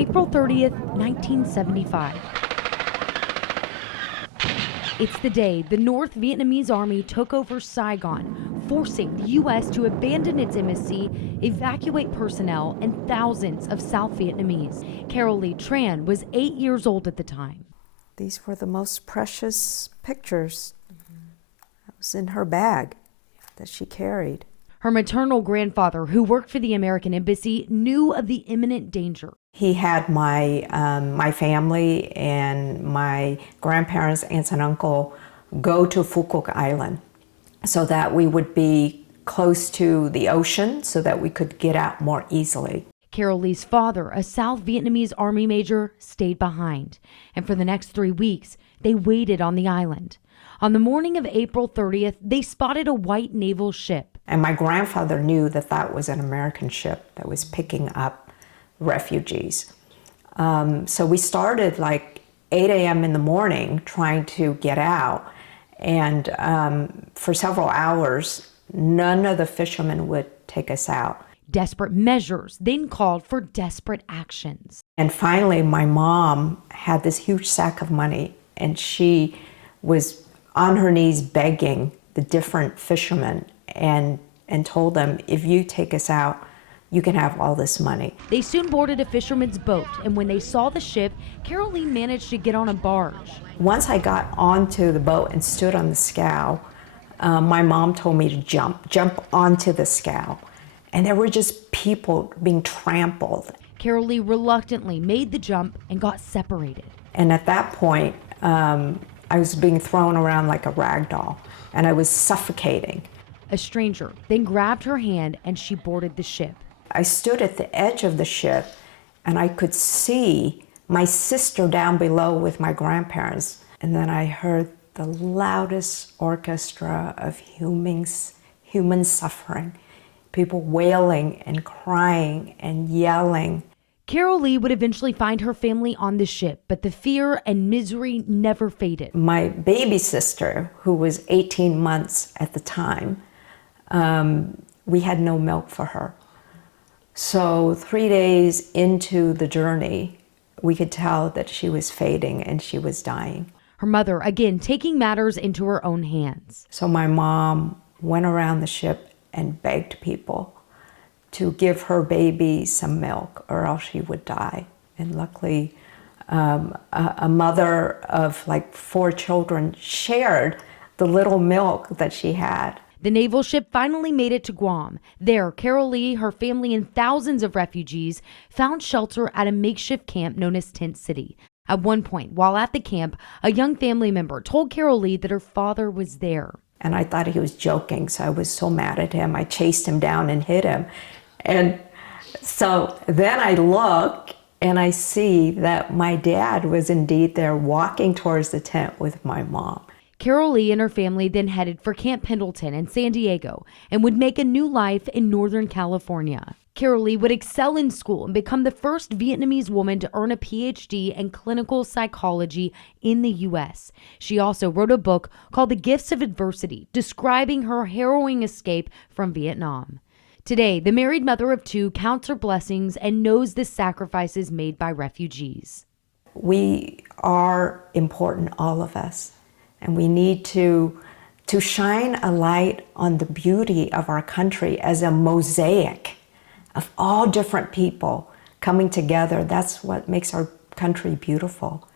April 30th, 1975. It's the day the North Vietnamese Army took over Saigon, forcing the U.S. to abandon its embassy, evacuate personnel, and thousands of South Vietnamese. Carol Lee Tran was 8 years old at the time. These were the most precious pictures. That was in her bag that she carried. Her maternal grandfather, who worked for the American Embassy, knew of the imminent danger. He had my family and my grandparents, aunts and uncle go to Phu Quoc Island so that we would be close to the ocean so that we could get out more easily. Carol Lee's father, a South Vietnamese Army major, stayed behind. And for the next 3 weeks, they waited on the island. On the morning of April 30th, they spotted a white naval ship. And my grandfather knew that that was an American ship that was picking up refugees. So we started like 8 a.m. in the morning trying to get out. And for several hours, none of the fishermen would take us out. Desperate measures then called for desperate actions. And finally, my mom had this huge sack of money, and she was on her knees begging the different fishermen and told them, if you take us out, you can have all this money. They soon boarded a fisherman's boat, and when they saw the ship, Carol Lee managed to get on a barge. Once I got onto the boat and stood on the scow, my mom told me to jump onto the scow. And there were just people being trampled. Carol Lee reluctantly made the jump and got separated. And at that point, I was being thrown around like a rag doll, and I was suffocating. A stranger then grabbed her hand and she boarded the ship. I stood at the edge of the ship, and I could see my sister down below with my grandparents. And then I heard the loudest orchestra of human suffering. People wailing and crying and yelling. Carol Lee would eventually find her family on the ship, but the fear and misery never faded. My baby sister, who was 18 months at the time, we had no milk for her. So 3 days into the journey, we could tell that she was fading and she was dying. Her mother, again, taking matters into her own hands. So my mom went around the ship and begged people to give her baby some milk or else she would die. And luckily, a mother of like 4 children shared the little milk that she had. The naval ship finally made it to Guam. There, Carol Lee, her family, and thousands of refugees found shelter at a makeshift camp known as Tent City. At one point, while at the camp, a young family member told Carol Lee that her father was there. And I thought he was joking, so I was so mad at him. I chased him down and hit him. And so then I look and I see that my dad was indeed there walking towards the tent with my mom. Carol Lee and her family then headed for Camp Pendleton in San Diego and would make a new life in Northern California. Carol Lee would excel in school and become the first Vietnamese woman to earn a PhD in clinical psychology in the U.S. She also wrote a book called The Gifts of Adversity, describing her harrowing escape from Vietnam. Today, the married mother of 2 counts her blessings and knows the sacrifices made by refugees. We are important, all of us, and we need to shine a light on the beauty of our country as a mosaic of all different people coming together. That's what makes our country beautiful.